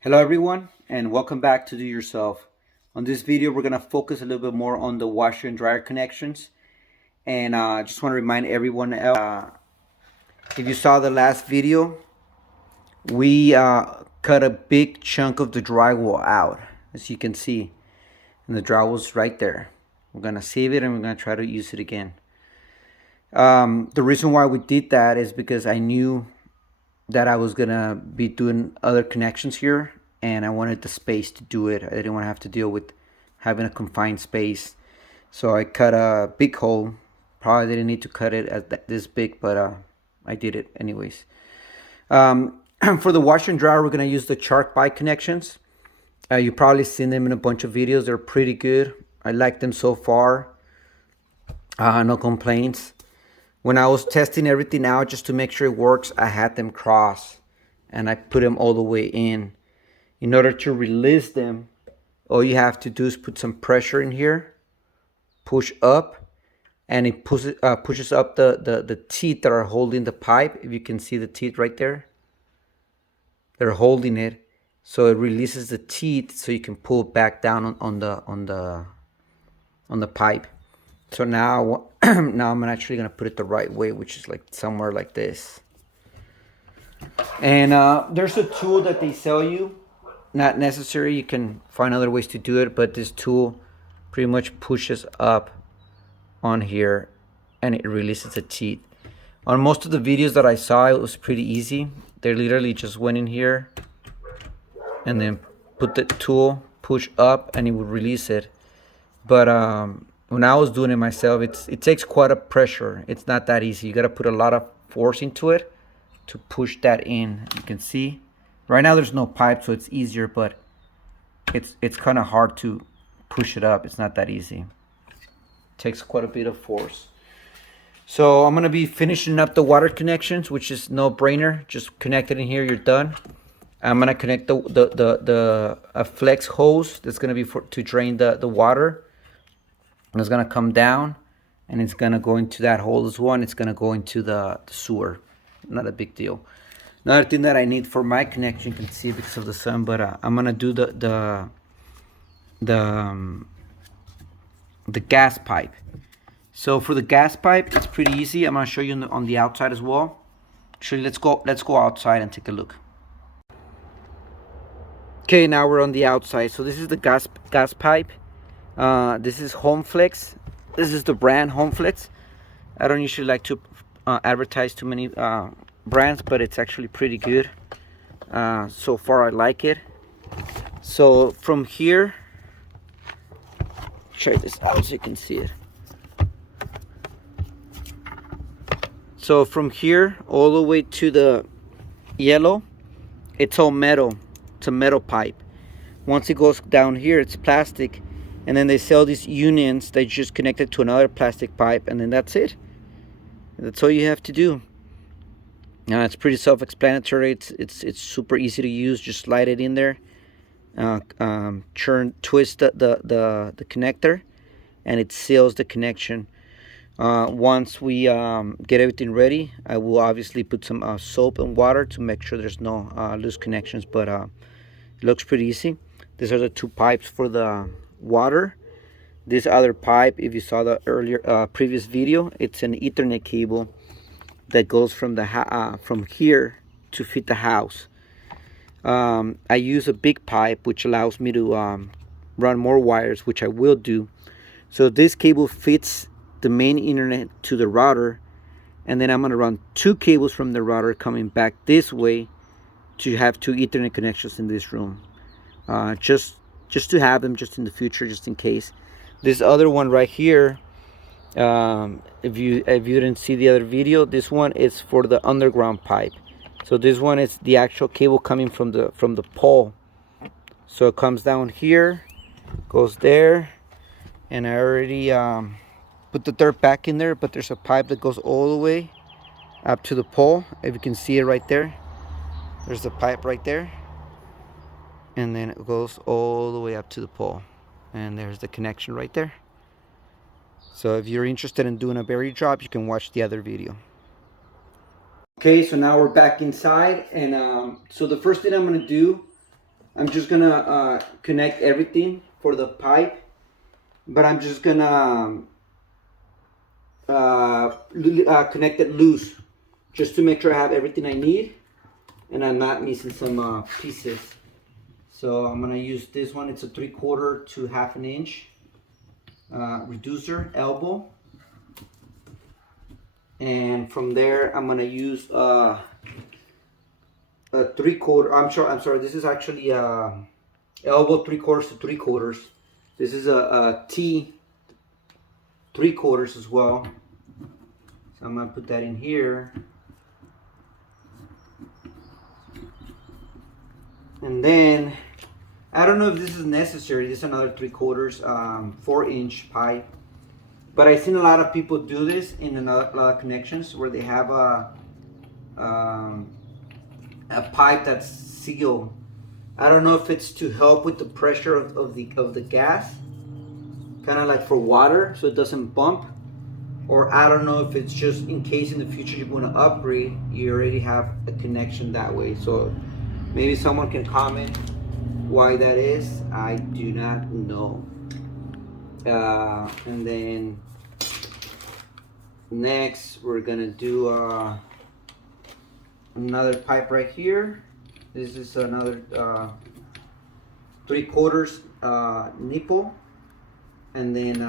Hello everyone and welcome back to Do Yourself. On this video we're going to focus a little bit more on the washer and dryer connections, and I just want to remind everyone else, if you saw the last video, we cut a big chunk of the drywall out, as you can see, and the drywall's right there. We're going to save it and we're going to try to use it again. The reason why we did that is because I knew that I was gonna be doing other connections here, and I wanted the space to do it. I didn't want to have to deal with having a confined space, so I cut a big hole. Probably didn't need to cut it this big, but I did it anyways. For the washer and dryer, we're gonna use the shark bite connections. You've probably seen them in a bunch of videos. They're pretty good. I like them so far. No complaints. When I was testing everything out just to make sure it works, I had them cross and I put them all the way in. In order to release them, all you have to do is put some pressure in here, push up, and it pushes up the teeth that are holding the pipe. If you can see the teeth right there, they're holding it, so it releases the teeth so you can pull it back down on the pipe. So now I'm actually gonna put it the right way, which is like somewhere like this. And there's a tool that they sell you. Not necessary, you can find other ways to do it, but this tool pretty much pushes up on here and it releases the teeth. On most of the videos that I saw, it was pretty easy. They literally just went in here and then put the tool, push up, and it would release it. But when I was doing it myself, it takes quite a pressure. It's not that easy. You got to put a lot of force into it to push that in. You can see right now there's no pipe, so it's easier, but it's kind of hard to push it up. It's not that easy. It takes quite a bit of force. So I'm gonna be finishing up the water connections, which is no brainer. Just connect it in here. You're done. I'm gonna connect a flex hose that's gonna be to drain the water. And it's gonna come down and it's gonna go into that hole as well, and it's gonna go into the sewer. Not a big deal. Another thing that I need for my connection, you can see because of the sun, but I'm gonna do the gas pipe. So for the gas pipe, it's pretty easy. I'm gonna show you on the outside as well. Actually, let's go outside and take a look. Okay, now we're on the outside. So this is the gas pipe. This is HomeFlex. This is the brand HomeFlex. I don't usually like to advertise too many brands, but it's actually pretty good. So far I like it. So from here, try this out so you can see it. So from here all the way to the yellow, it's all metal. It's a metal pipe. Once it goes down here, it's plastic. And then they sell these unions that just connect it to another plastic pipe, and then that's it. That's all you have to do. It's pretty self-explanatory. It's super easy to use. Just slide it in there, twist the connector, and it seals the connection. Once we get everything ready, I will obviously put some soap and water to make sure there's no loose connections. But it looks pretty easy. These are the two pipes for the water. This other pipe, if you saw the earlier previous video, it's an Ethernet cable that goes from from here to fit the house. I use a big pipe which allows me to run more wires, which I will do. So this cable fits the main internet to the router, and then I'm going to run two cables from the router coming back this way to have two Ethernet connections in this room. Just to have them just in the future, just in case. This other one right here, if you didn't see the other video, this one is for the underground pipe. So this one is the actual cable coming from the pole. So it comes down here, goes there, and I already put the dirt back in there, but there's a pipe that goes all the way up to the pole. If you can see it right there, there's the pipe right there. And then it goes all the way up to the pole, and there's the connection right there. So if you're interested in doing a buried job, you can watch the other video. Okay, so now we're back inside, and so the first thing I'm going to do I'm just gonna connect everything for the pipe, but I'm just gonna connect it loose, just to make sure I have everything I need and I'm not missing some pieces. So I'm gonna use this one. It's a 3/4 to 1/2 inch reducer elbow, and from there I'm gonna use a 3/4. I'm sorry. This is actually elbow 3/4 to 3/4. This is a T 3/4 as well. So I'm gonna put that in here, and then I don't know if this is necessary. This is another 3/4 4-inch pipe, but I've seen a lot of people do this in a lot of connections where they have a pipe that's sealed. I don't know if it's to help with the pressure of the gas, kind of like for water, so it doesn't bump, or I don't know if it's just in case in the future you want to upgrade, you already have a connection that way. So maybe someone can comment why that is. I do not know. And then next we're gonna do another pipe right here. This is another 3/4 nipple, and then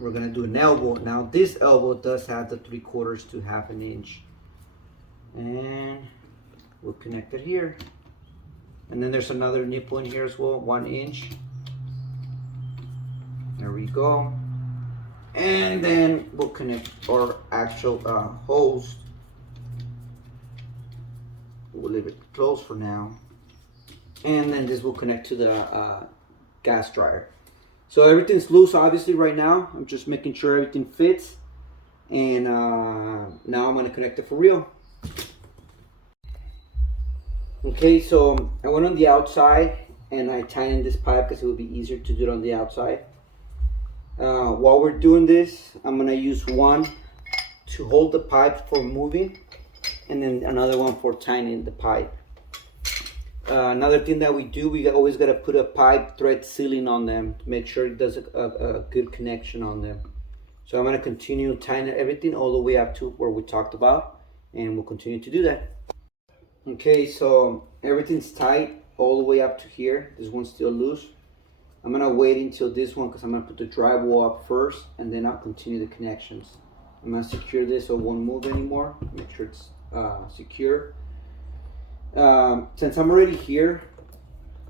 we're gonna do an elbow. Now this elbow does have the 3/4 to 1/2 inch, and we'll connect it here. And then there's another nipple in here as well, 1 inch. There we go. And then we'll connect our actual hose. We'll leave it closed for now. And then this will connect to the gas dryer. So everything's loose obviously right now. I'm just making sure everything fits. And now I'm gonna connect it for real. Okay, so I went on the outside and I tightened this pipe because it would be easier to do it on the outside. While we're doing this, I'm gonna use one to hold the pipe for moving, and then another one for tightening the pipe. Another thing that we do, we always gotta put a pipe thread sealing on them to make sure it does a good connection on them. So I'm gonna continue tightening everything all the way up to where we talked about, and we'll continue to do that. Okay, so everything's tight all the way up to here. This one's still loose. I'm gonna wait until this one because I'm gonna put the drywall up first, and then I'll continue the connections. I'm gonna secure this so it won't move anymore. Make sure it's secure. Since I'm already here,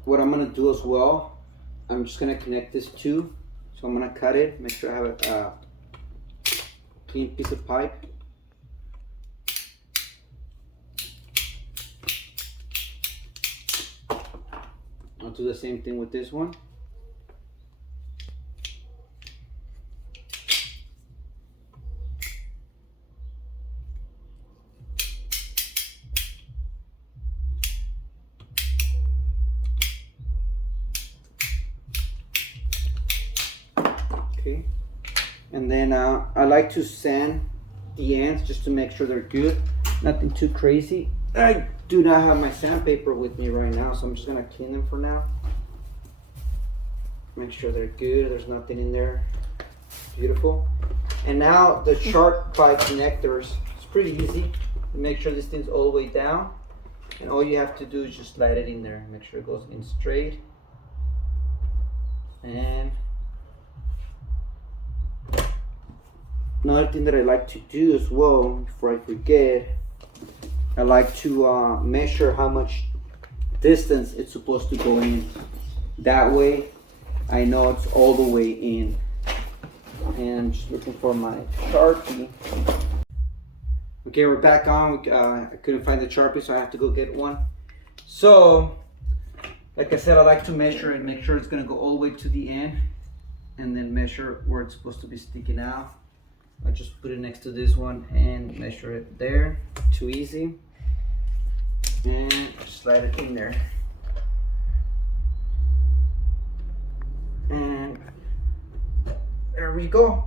what I'm gonna do as well, I'm just gonna connect this too. So I'm gonna cut it, make sure I have a clean piece of pipe. I'll do the same thing with this one. Okay, and then I like to sand the ends just to make sure they're good, nothing too crazy. I do not have my sandpaper with me right now, so I'm just gonna clean them for now. Make sure they're good, there's nothing in there. Beautiful. And now the shark pipe connectors, it's pretty easy. Make sure this thing's all the way down, and all you have to do is just slide it in there. Make sure it goes in straight. And another thing that I like to do as well, before I forget, I like to measure how much distance it's supposed to go in. That way, I know it's all the way in. And I'm just looking for my Sharpie. Okay, we're back on. I couldn't find the Sharpie, so I have to go get one. So, like I said, I like to measure and make sure it's gonna go all the way to the end, and then measure where it's supposed to be sticking out. I just put it next to this one and measure it there. Too easy. And just slide it in there. And there we go.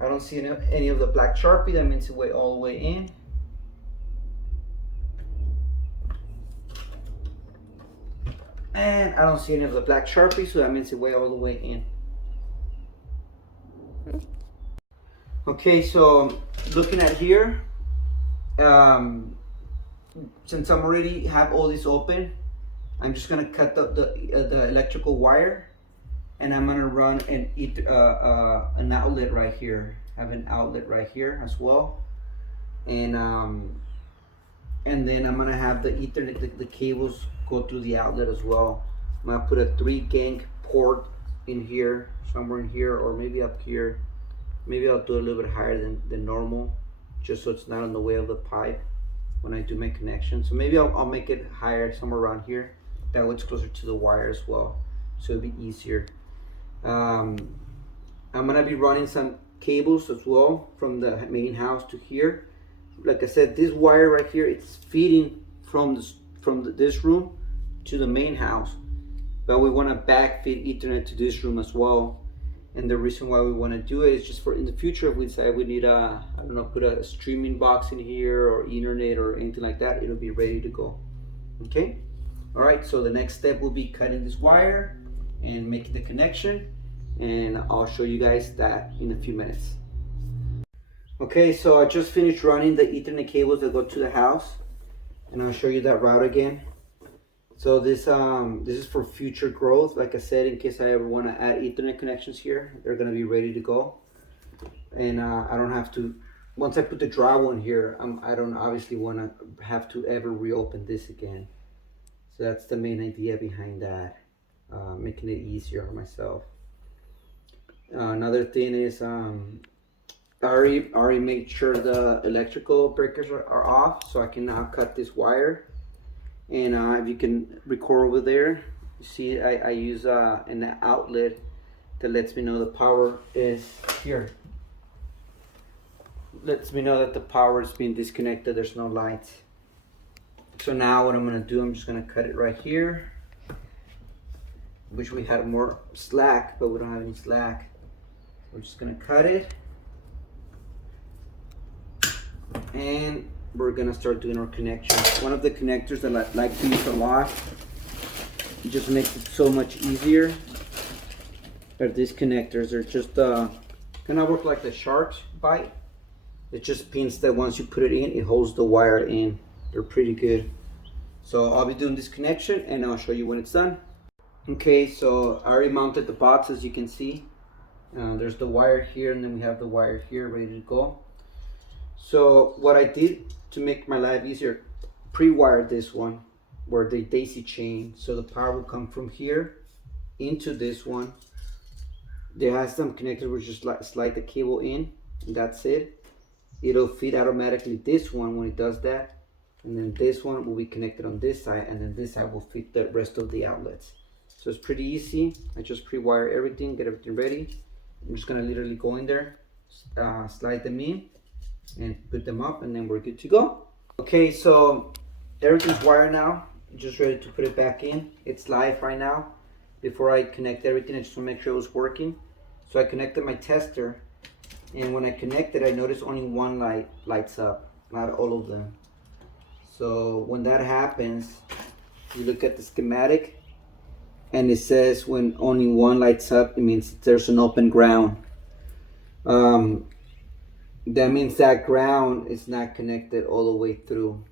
I don't see any of the black Sharpie. That means it went all the way in. And I don't see any of the black Sharpie, so that means it went all the way in. Okay, so looking at here, since I'm already have all this open, I'm just gonna cut the electrical wire, and I'm gonna run an outlet right here. Have an outlet right here as well, and then I'm gonna have the Ethernet, the cables go through the outlet as well. I'm gonna put a 3-gang port in here, somewhere in here, or maybe up here. Maybe I'll do a little bit higher than normal, just so it's not in the way of the pipe when I do my connection. So maybe I'll make it higher, somewhere around here. That way it's closer to the wire as well, so it'll be easier. I'm gonna be running some cables as well from the main house to here. Like I said, this wire right here, it's feeding from this room to the main house, but we want to backfeed Ethernet to this room as well. And the reason why we want to do it is just for in the future, if we decide we need I don't know, put a streaming box in here or internet or anything like that, it'll be ready to go. Okay. All right. So the next step will be cutting this wire and making the connection, and I'll show you guys that in a few minutes. Okay, so I just finished running the Ethernet cables that go to the house, and I'll show you that route again. So this is for future growth. Like I said, in case I ever want to add Ethernet connections here, they're gonna be ready to go, and I don't have to. Once I put the drywall in here, I don't obviously want to have to ever reopen this again. So that's the main idea behind that, making it easier on myself. Another thing is I already made sure the electrical breakers are off, so I can now cut this wire. And if you can record over there, you see I use an outlet that lets me know the power is here. Lets me know that the power is being disconnected, there's no lights. So now what I'm gonna do, I'm just gonna cut it right here. Wish we had more slack, but we don't have any slack. We're just gonna cut it. And we're gonna start doing our connections. One of the connectors that I like to use a lot, it just makes it so much easier, are these connectors. They're just kind of work like the shark's bite. It just pins that once you put it in, it holds the wire in. They're pretty good. So I'll be doing this connection and I'll show you when it's done. Okay, so I already mounted the box, as you can see. There's the wire here, and then we have the wire here ready to go. So what I did to make my life easier, pre-wired this one where they daisy chain, so the power will come from here into this one. There has some connectors where you just slide the cable in, and that's it. It'll feed automatically this one when it does that, and then this one will be connected on this side, and then this side will feed the rest of the outlets. So it's pretty easy. I just pre-wire everything, get everything ready. I'm just gonna literally go in there, slide them in, and put them up, and then we're good to go. Okay, so everything's wired now. I'm just ready to put it back in. It's live right now. Before I connect everything, I just want to make sure it was working. So I connected my tester, and when I connected, I noticed only one light lights up, not all of them. So when that happens, you look at the schematic, and it says when only one lights up, it means there's an open ground. That means that ground is not connected all the way through.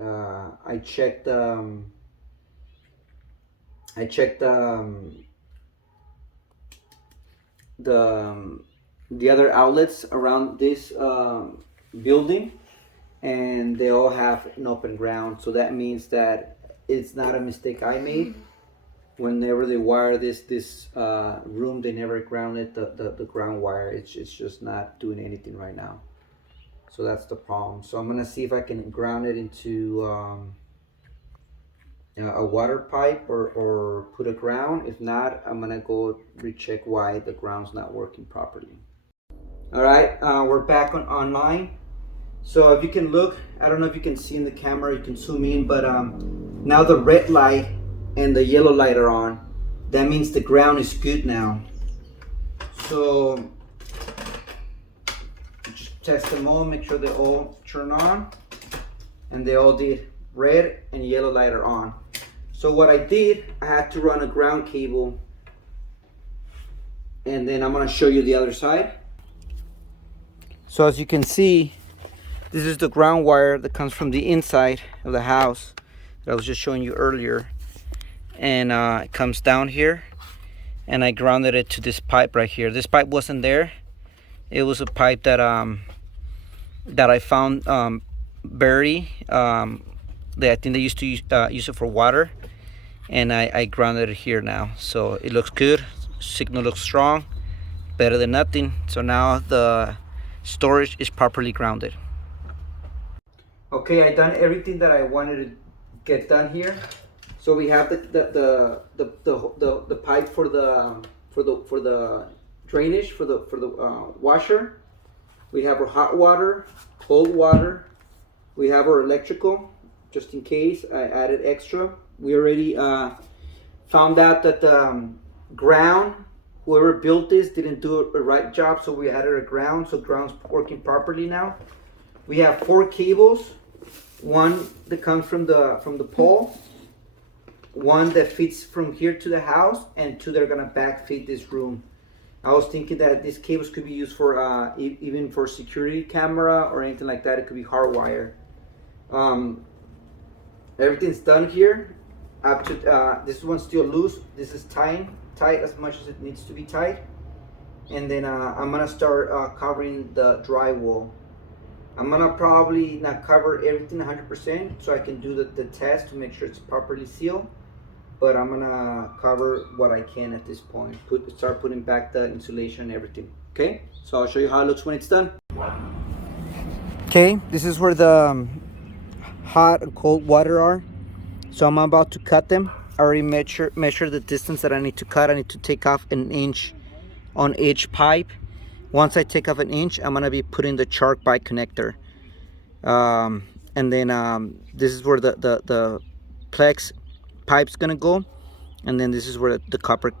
I checked the other outlets around this building, and they all have an open ground. So that means that it's not a mistake I made. Whenever they wire this room, they never grounded the ground wire. It's just not doing anything right now. So that's the problem. So I'm gonna see if I can ground it into a water pipe or put a ground. If not, I'm gonna go recheck why the ground's not working properly. All right, we're back online. So if you can look, I don't know if you can see in the camera, you can zoom in, but now the red light and the yellow light are on. That means the ground is good now. So just test them all, make sure they all turn on, and they all did. Red and yellow light are on. So what I did, I had to run a ground cable, and then I'm gonna show you the other side. So as you can see, this is the ground wire that comes from the inside of the house that I was just showing you earlier. And it comes down here, and I grounded it to this pipe right here. This pipe wasn't there. It was a pipe that I found buried. I think they used to use it for water, and I grounded it here now. So it looks good. Signal looks strong, better than nothing. So now the storage is properly grounded. Okay, I done everything that I wanted to get done here. So we have the pipe for the drainage for the washer. We have our hot water, cold water. We have our electrical, just in case I added extra. We already found out that the ground, whoever built this didn't do a right job, so we added a ground. So ground's working properly now. We have 4 cables. One that comes from the pole, one that fits from here to the house, and 2 that are gonna backfeed this room. I was thinking that these cables could be used for even for security camera or anything like that. It could be hardwired. Everything's done here. Up to this one's still loose. This is tight as much as it needs to be tight. And then I'm gonna start covering the drywall. I'm gonna probably not cover everything 100%, so I can do the test to make sure it's properly sealed. But I'm gonna cover what I can at this point. Start putting back the insulation and everything. Okay, so I'll show you how it looks when it's done. Okay, this is where the hot and cold water are. So I'm about to cut them. I already measure the distance that I need to cut. I need to take off 1 inch on each pipe. Once I take off 1 inch, I'm gonna be putting the shark bite connector. And then this is where the plex pipe's gonna go, and then this is where the copper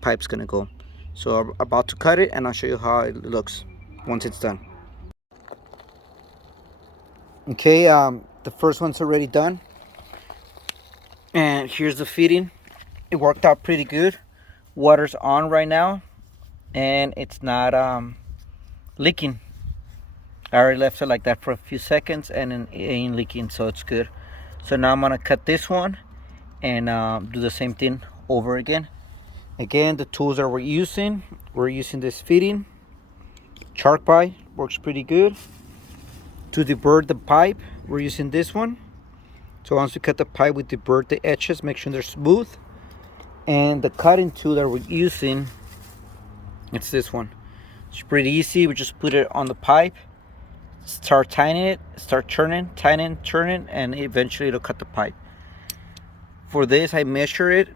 pipe's gonna go. So I'm about to cut it, and I'll show you how it looks once it's done. Okay, the first one's already done, and here's the fitting. It worked out pretty good. Water's on right now, and it's not leaking. I already left it like that for a few seconds, and it ain't leaking, so it's good. So now I'm gonna cut this one and do the same thing over again. Again, the tools that we're using this fitting. Shark bite works pretty good. To deburr the pipe, we're using this one. So once we cut the pipe, we deburr the edges, make sure they're smooth. And the cutting tool that we're using, it's this one. It's pretty easy. We just put it on the pipe, start tightening it, start turning, and eventually it'll cut the pipe. For this, I measure it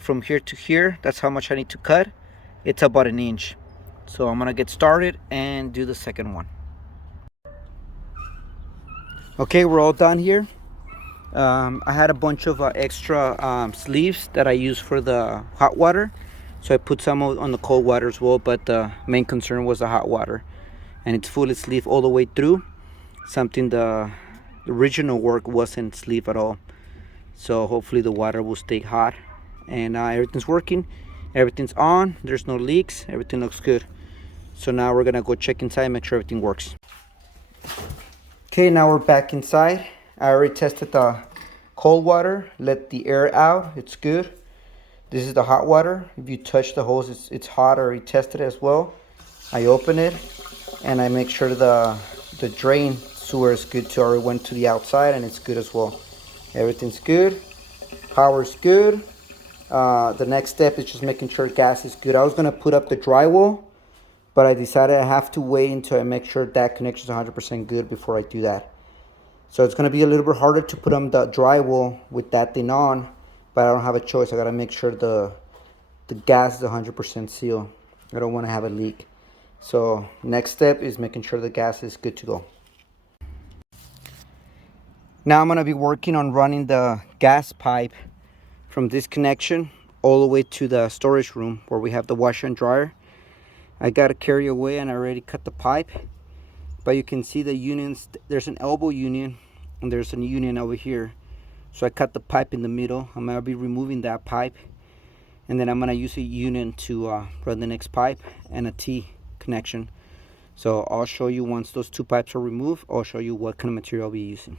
from here to here. That's how much I need to cut. It's about 1 inch. So I'm gonna get started and do the second one. Okay, we're all done here. I had a bunch of extra sleeves that I use for the hot water. So I put some on the cold water as well, but the main concern was the hot water. And it's fully sleeved all the way through. Something the original work wasn't sleeved at all. So hopefully the water will stay hot, and everything's working, everything's on, there's no leaks, everything looks good. So now we're gonna go check inside and make sure everything works. Okay, now we're back inside. I already tested the cold water, let the air out, it's good. This is the hot water. If you touch the hose, it's hot. I already tested it as well. I open it and I make sure the drain sewer is good too. I already went to the outside and it's good as well. Everything's good, power's good. The next step is just making sure gas is good. I was gonna put up the drywall, but I decided I have to wait until I make sure that connection is 100% good before I do that. So it's gonna be a little bit harder to put on the drywall with that thing on, but I don't have a choice. I gotta make sure the gas is 100% sealed. I don't wanna have a leak. So next step is making sure the gas is good to go. Now I'm gonna be working on running the gas pipe from this connection all the way to the storage room where we have the washer and dryer. I got to carry away and I already cut the pipe, but you can see the unions. There's an elbow union and there's a union over here. So I cut the pipe in the middle. I'm gonna be removing that pipe, and then I'm gonna use a union to run the next pipe and a T connection. So I'll show you once those two pipes are removed. I'll show you what kind of material I'll be using.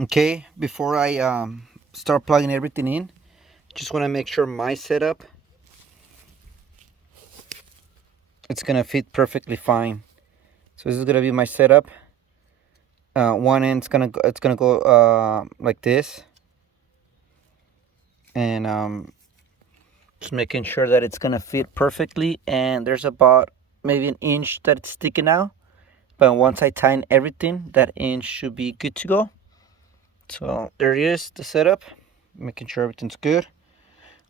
Okay, before I start plugging everything in, just want to make sure my setup, it's gonna fit perfectly fine. So this is gonna be my setup. One end it's gonna go like this, and just making sure that it's gonna fit perfectly. And there's about maybe an inch that it's sticking out, but once I tighten everything, that inch should be good to go. So there it is, the setup, making sure everything's good.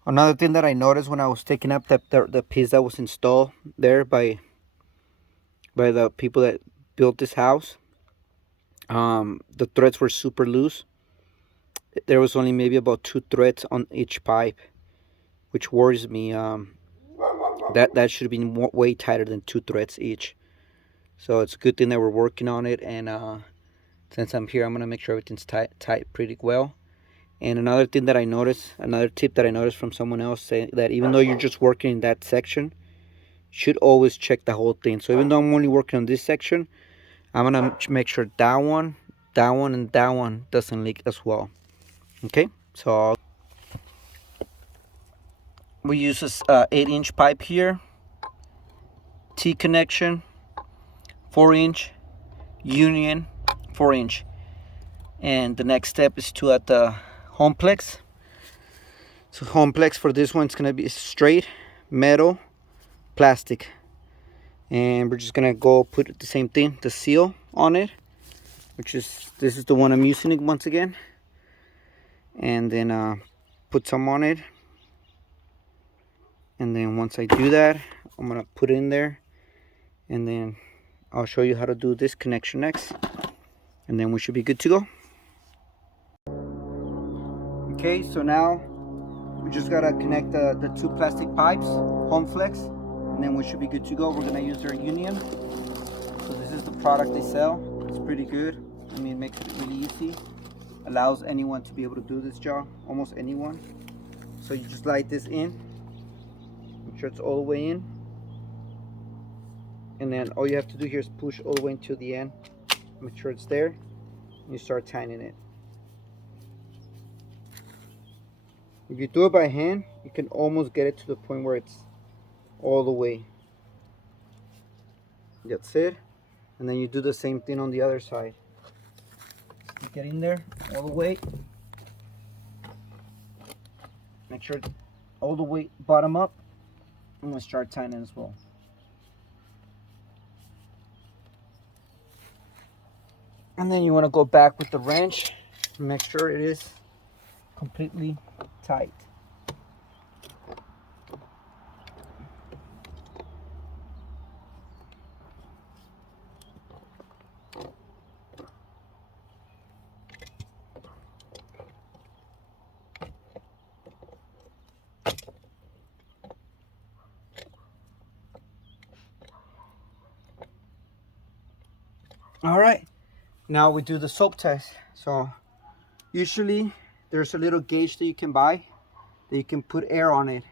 Another thing that I noticed when I was taking up the piece that was installed there by the people that built this house, the threads were super loose. There was only maybe about 2 threads on each pipe, which worries me. That should have been way tighter than 2 threads each. So it's a good thing that we're working on it, and since I'm here, I'm gonna make sure everything's tight pretty well. And another thing that I noticed, another tip that I noticed from someone else, saying that even though you're just working in that section, you should always check the whole thing. So even though I'm only working on this section, I'm gonna make sure that one, and that one doesn't leak as well. Okay, so we use this 8-inch pipe here, T connection, 4-inch, union, 4-inch. And the next step is to add the home plex. So home plex for this one, it's gonna be straight metal plastic, and we're just gonna go put the same thing, the seal on it, which is, this is the one I'm using it once again, and then put some on it. And then once I do that, I'm gonna put it in there, and then I'll show you how to do this connection next, and then we should be good to go. Okay, so now we just gotta connect the 2 plastic pipes, home flex, and then we should be good to go. We're gonna use their union. So this is the product they sell. It's pretty good. I mean, it makes it really easy. Allows anyone to be able to do this job, almost anyone. So you just light this in, make sure it's all the way in, and then all you have to do here is push all the way until the end, make sure it's there, and you start tightening it. If you do it by hand, you can almost get it to the point where it's all the way. That's it. And then you do the same thing on the other side. You get in there all the way. Make sure it's all the way bottom up. I'm going to start tightening as well. And then you want to go back with the wrench. Make sure it is completely tight. All right, now we do the soap test. So usually there's a little gauge that you can buy that you can put air on it,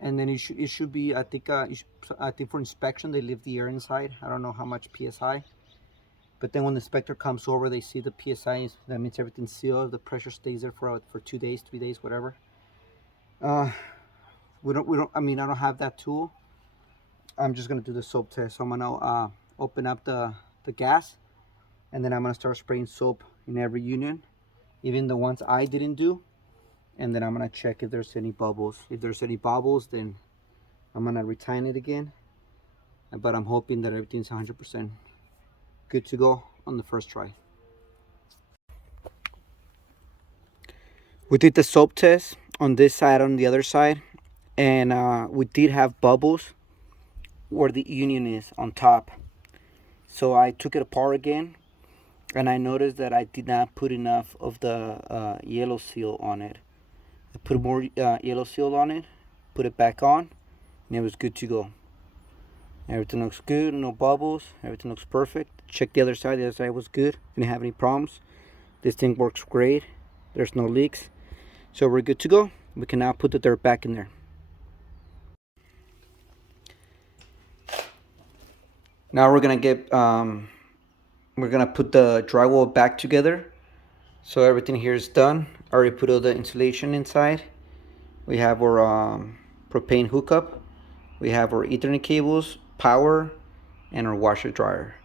and then it should be, I think for inspection they leave the air inside. I don't know how much psi, but then when the inspector comes over, they see the psi. That means everything's sealed. The pressure stays there for 2 days, 3 days, whatever. We don't. I mean, I don't have that tool. I'm just gonna do the soap test. So I'm gonna open up the gas, and then I'm gonna start spraying soap in every union, even the ones I didn't do, and then I'm gonna check if there's any bubbles. If there's any bubbles, then I'm gonna retighten it again, but I'm hoping that everything's 100% good to go on the first try. We did the soap test on this side, on the other side, and we did have bubbles where the union is on top. So I took it apart again, and I noticed that I did not put enough of the yellow seal on it. I put more yellow seal on it, put it back on, and it was good to go. Everything looks good, no bubbles, everything looks perfect. Check the other side was good, didn't have any problems. This thing works great. There's no leaks. So we're good to go. We can now put the dirt back in there. Now we're gonna put the drywall back together. So everything here is done. I already put all the insulation inside. We have our propane hookup. We have our Ethernet cables, power, and our washer dryer.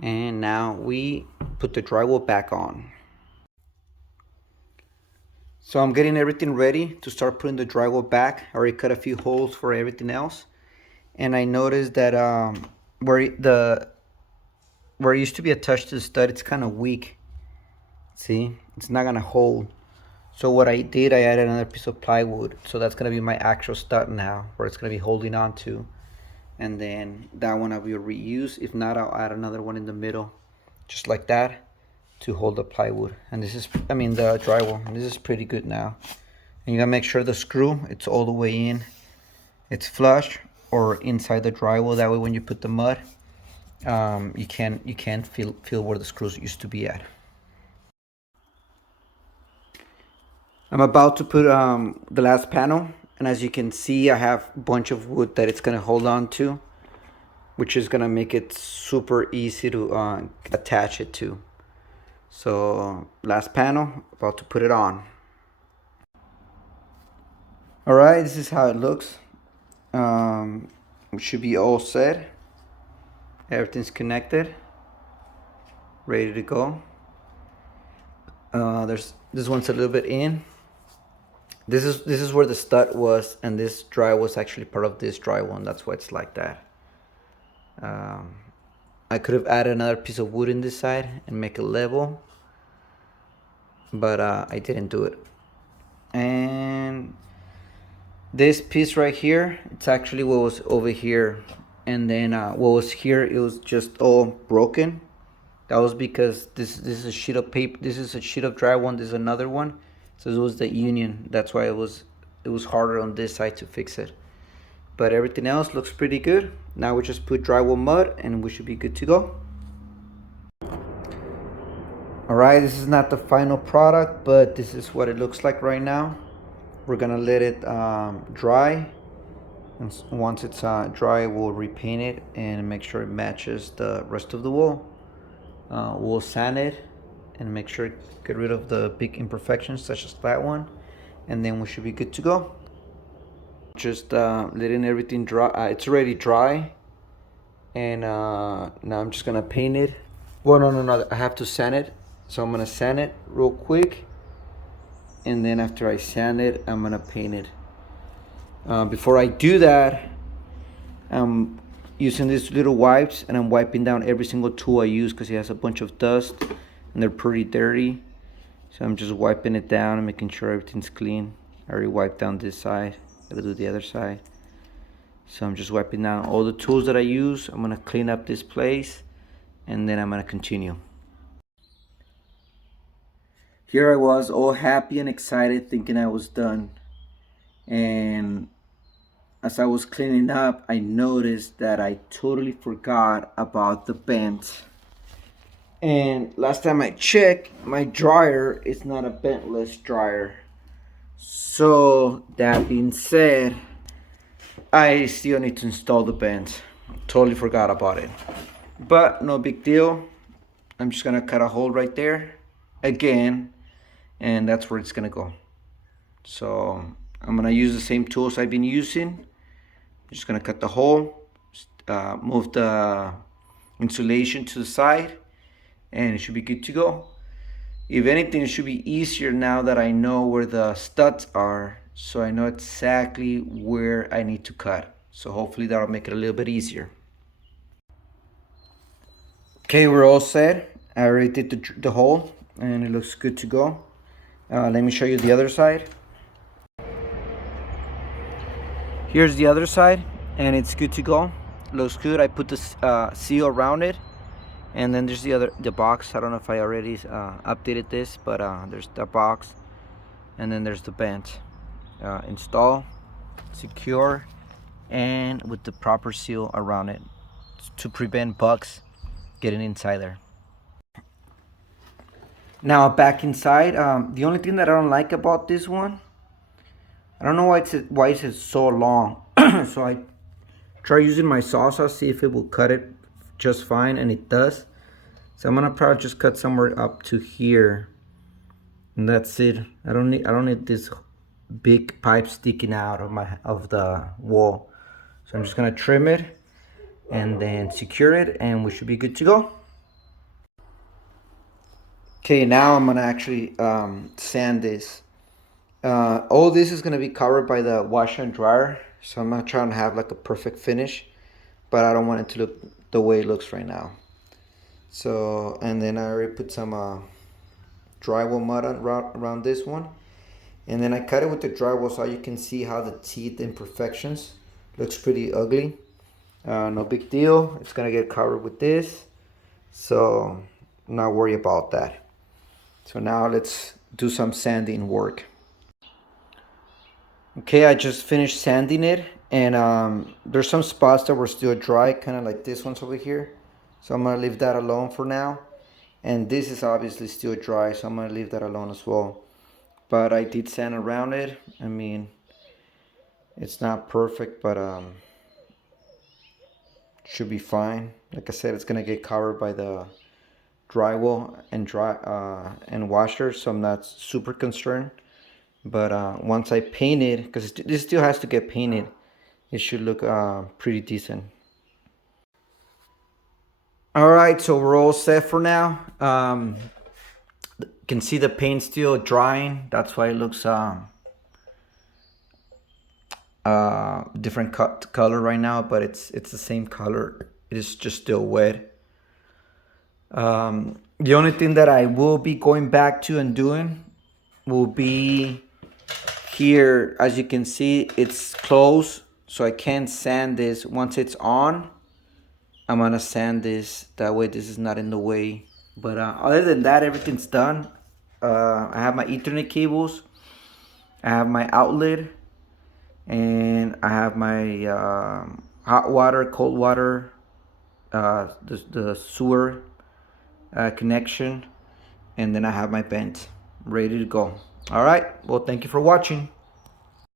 And now we put the drywall back on. So I'm getting everything ready to start putting the drywall back. I already cut a few holes for everything else. And I noticed that where it used to be attached to the stud, it's kind of weak. See, it's not gonna hold. So what I did, I added another piece of plywood. So that's gonna be my actual stud now, where it's gonna be holding on to. And then that one I will reuse. If not, I'll add another one in the middle, just like that, to hold the plywood. And this is, the drywall. And this is pretty good now. And you gotta make sure the screw, it's all the way in. It's flush or inside the drywall. That way, when you put the mud, you can't feel where the screws used to be at. I'm about to put the last panel, and as you can see, I have a bunch of wood that it's gonna hold on to, which is gonna make it super easy to attach it to. So last panel, about to put it on. All right, this is how it looks. It should be all set. Everything's connected, ready to go. This one's a little bit in. This is where the stud was, and this drywall was actually part of this drywall, and that's why it's like that. I could have added another piece of wood in this side and make it level, but I didn't do it. And this piece right here, it's actually what was over here, and then what was here, it was just all broken. That was because this is a sheet of paper. This is a sheet of drywall, and this is another one. So it was the union. That's why it was harder on this side to fix it. But everything else looks pretty good. Now we just put drywall mud and we should be good to go. All right, this is not the final product, but this is what it looks like right now. We're gonna let it dry. And once it's dry, we'll repaint it and make sure it matches the rest of the wall. We'll sand it and make sure get rid of the big imperfections such as that one, and then we should be good to go. Just letting everything dry. It's already dry, and now I'm just gonna paint it. Well, no, I have to sand it, so I'm gonna sand it real quick, and then after I sand it, I'm gonna paint it. Before I do that, I'm using these little wipes, and I'm wiping down every single tool I use because it has a bunch of dust and they're pretty dirty. So I'm just wiping it down and making sure everything's clean. I already wiped down this side. Gotta do the other side. So I'm just wiping down all the tools that I use. I'm gonna clean up this place, and then I'm gonna continue. Here I was, all happy and excited, thinking I was done. And as I was cleaning up, I noticed that I totally forgot about the vent. And last time I checked, my dryer is not a ventless dryer. So that being said, I still need to install the vent. Totally forgot about it. But no big deal. I'm just gonna cut a hole right there again, and that's where it's gonna go. So I'm gonna use the same tools I've been using. I'm just gonna cut the hole, move the insulation to the side, and it should be good to go. If anything, it should be easier now that I know where the studs are, so I know exactly where I need to cut. So hopefully that'll make it a little bit easier. Okay, we're all set. I already did the hole, and it looks good to go. Let me show you the other side. Here's the other side, and it's good to go. Looks good. I put this seal around it. And then there's the box. I don't know if I already updated this, but there's the box, and then there's the vent. Install, secure, and with the proper seal around it to prevent bugs getting inside there. Now back inside, the only thing that I don't like about this one, I don't know why it's so long. So I try using my saw, see if it will cut it just fine, and it does. So I'm gonna probably just cut somewhere up to here, and that's it. I don't need this big pipe sticking out of the wall. So I'm just gonna trim it and then secure it, and we should be good to go. Okay, now I'm gonna actually sand this. All this is gonna be covered by the washer and dryer, so I'm not trying to have like a perfect finish, but I don't want it to look the way it looks right now. So, and then I already put some drywall mud around this one, and then I cut it with the drywall so you can see how the teeth imperfections looks pretty ugly. No big deal, it's gonna get covered with this, so not worry about that. So now let's do some sanding work. Okay, I just finished sanding it, and there's some spots that were still dry, kind of like this one's over here. So I'm gonna leave that alone for now. And this is obviously still dry, so I'm gonna leave that alone as well. But I did sand around it. I mean, it's not perfect, but should be fine. Like I said, it's gonna get covered by the drywall and washer, so I'm not super concerned. But once I paint it, because this still has to get painted, it should look pretty decent. All right, so we're all set for now. You can see the paint still drying. That's why it looks different color right now, but it's the same color. It is just still wet. The only thing that I will be going back to and doing will be here. As you can see, it's closed, so I can't sand this. Once it's on, I'm gonna sand this. That way this is not in the way. But other than that, everything's done. I have my Ethernet cables, I have my outlet, and I have my hot water, cold water, the sewer connection, and then I have my vent ready to go. All right, well, thank you for watching.